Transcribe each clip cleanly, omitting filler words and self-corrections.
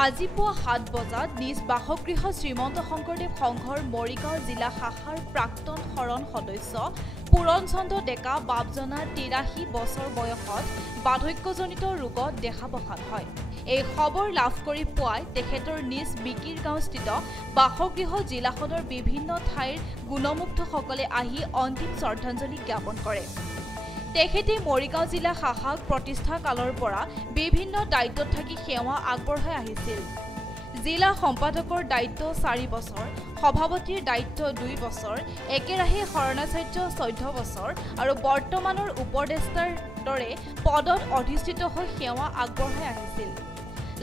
আজি পুৱা ৭ বজাত নিজ বাসগৃহ শ্ৰীমন্ত শংকৰদেৱ সংঘৰ মৰিগাঁও জিলা শাখাৰ প্ৰাক্তন শৰণ সদস্য পুৰণচন্দ্ৰ ডেকা বাপজনা ৮৩ বছৰ বয়সত বাৰ্ধক্যজনিত ৰোগত দেহাৱসান হয়। এই খবৰ লাভ কৰি পুৱাই তেখেতৰ নিজ বিকিৰগাঁওস্থিত বাসগৃহ জিলাখনৰ বিভিন্ন ঠাইৰ গুণমুগ্ধসকলে আহি অন্তিম শ্ৰদ্ধাঞ্জলি জ্ঞাপন কৰে। তেখেতে মৰিগাঁও জিলা শাখাক প্ৰতিষ্ঠা কালৰ পৰা বিভিন্ন দায়িত্বত থাকি সেৱা আগবঢ়াই আহিছিল। জিলা সম্পাদকৰ দায়িত্ব ৪ বছৰ, সভাপতিৰ দায়িত্ব ২ বছৰ, একেৰাহে শৰণাচাৰ্য ১৪ বছৰ আৰু বৰ্তমানৰ উপদেষ্টাৰ দৰে পদত অধিষ্ঠিত হৈ সেৱা আগবঢ়াই আহিছিল।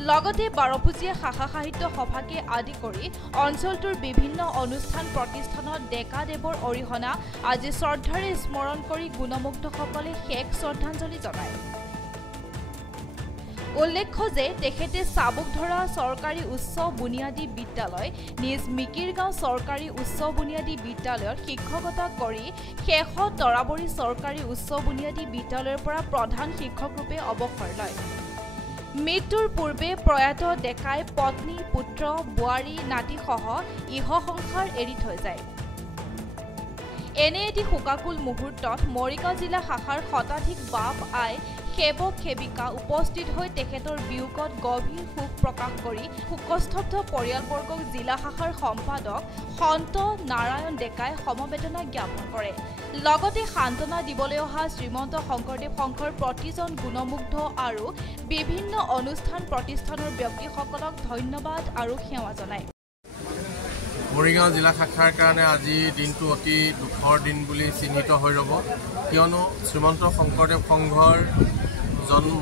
লগতে বাৰপুজীয়া শাখা সাহিত্য সভাকে আদি কৰি অঞ্চলটোৰ বিভিন্ন অনুষ্ঠান প্ৰতিষ্ঠানত ডেকাদেৱৰ অৰিহণা আজি শ্ৰদ্ধাৰে স্মৰণ কৰি গুণমুগ্ধসকলে শেষ শ্ৰদ্ধাঞ্জলি জনায়। উল্লেখ্য যে তেখেতে চাবুকধৰা চৰকাৰী উচ্চ বুনিয়াদী বিদ্যালয়, নিজ মিকিৰগাঁও চৰকাৰী উচ্চ বুনিয়াদী বিদ্যালয়ত শিক্ষকতা কৰি শেষত তৰাবৰী চৰকাৰী উচ্চ বুনিয়াদী বিদ্যালয়ৰ পৰা প্ৰধান শিক্ষকৰূপে অৱসৰ লয়। মৃত্যুৰ পূৰ্বে প্ৰয়াত ডেকাই পত্নী, পুত্ৰ, বোৱাৰী, নাতিসহ ইহ সংসাৰ এৰি থৈ যায়। এনে এটি শোকাকুল মুহূৰ্তত মৰিগাঁও জিলা শাখাৰ শতাধিক বাপ, আই, সেৱক সেৱিকা উপস্থিত হৈ তেখেতৰ বিয়োগত গভীৰ শোক প্ৰকাশ কৰি শোকস্তব্ধ পৰিয়ালবৰ্গক জিলা শাখাৰ সম্পাদক সন্ত নাৰায়ণ ডেকাই সমবেদনা জ্ঞাপন কৰে। লগতে সান্তনা দিবলৈ অহা শ্ৰীমন্ত শংকৰদেৱ সংঘৰ প্ৰতিজন গুণমুগ্ধ আৰু বিভিন্ন অনুষ্ঠান প্ৰতিষ্ঠানৰ ব্যক্তিসকলক ধন্যবাদ আৰু সেৱা জনায়। মৰিগাঁও জিলা শাখাৰ কাৰণে আজি দিনটো অতি দুখৰ দিন বুলি চিহ্নিত হৈ ৰ'ব, কিয়নো শ্ৰীমন্ত শংকৰদেৱ সংঘৰ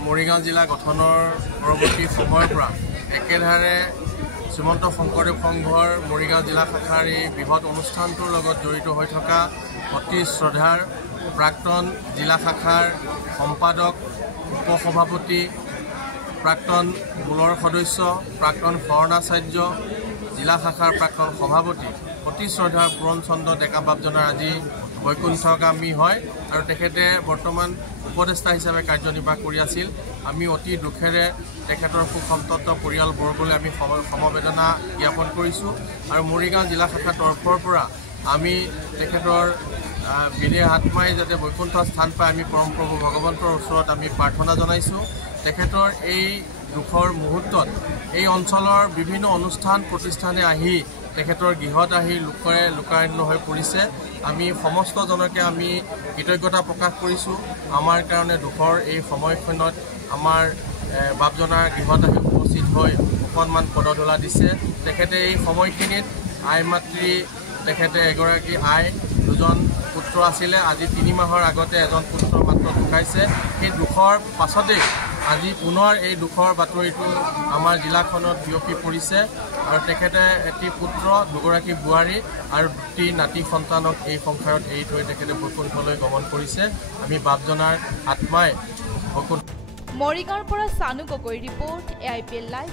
মৰিগাঁও জিলা গঠনৰ পৰৱৰ্তী সময়ৰ পৰা একেধাৰে শ্ৰীমন্ত শংকৰদেৱ সংঘৰ মৰিগাঁও জিলা শাখাৰ এই বৃহৎ অনুষ্ঠানটোৰ লগত জড়িত হৈ থকা অতি শ্ৰদ্ধাৰ প্ৰাক্তন জিলা শাখাৰ সম্পাদক, উপসভাপতি, প্ৰাক্তন মূলৰ সদস্য, প্ৰাক্তন শৰণাচাৰ্য, জিলা শাখাৰ প্ৰাক্তন সভাপতি, অতি শ্ৰদ্ধাৰ পুৰণচন্দ্ৰ ডেকা বাপজনাৰ আজি বৈকুণ্ঠগামী হয় আৰু তেখেতে বৰ্তমান উপদেষ্টা হিচাপে কাৰ্যনিৰ্বাহ কৰি আছিল। আমি অতি দুখেৰে তেখেতৰ সুসন্তপ্ত পৰিয়ালবৰ্গলৈ আমি সমবেদনা জ্ঞাপন কৰিছোঁ আৰু মৰিগাঁও জিলা শাখাৰ তৰফৰ পৰা আমি তেখেতৰ বিদেহ আত্মাই যাতে বৈকুণ্ঠ স্থান পায় আমি পৰম প্ৰভু ভগৱন্তৰ ওচৰত আমি প্ৰাৰ্থনা জনাইছোঁ। তেখেতৰ এই দুখৰ মুহূৰ্তত এই অঞ্চলৰ বিভিন্ন অনুষ্ঠান প্ৰতিষ্ঠানে আহি তেখেতৰ গৃহত আহি লোকাৰণ্য হৈ পৰিছে। আমি সমস্তজনকে আমি কৃতজ্ঞতা প্ৰকাশ কৰিছোঁ। আমাৰ কাৰণে দুখৰ এই সময়খনত আমাৰ বাপজনাৰ গৃহত আহি উপস্থিত হৈ অকণমান পদধূলা দিছে। তেখেতে এই সময়খিনিত আই মাতৃ, তেখেতে এগৰাকী আই, দুজন পুত্ৰ আছিলে। আজি ৩ মাহৰ আগতে এজন পুত্ৰ মাত্ৰ ঢুকাইছে। সেই দুখৰ পাছতেই আজি পুনৰ এই দুখৰ বাতৰিটো আমাৰ জিলাখনত বিয়পি পৰিছে আৰু তেখেতে এটি পুত্ৰ, দুগৰাকী বোৱাৰী আৰু ২টি নাতি সন্তানক এই সংসাৰত এৰি থৈ তেখেতে বৈকুণ্ঠলৈ গমন কৰিছে। আমি বাপজনাৰ আত্মাই মৰিগাঁৱৰ পৰা Chanu Gogoi report, AIPL live.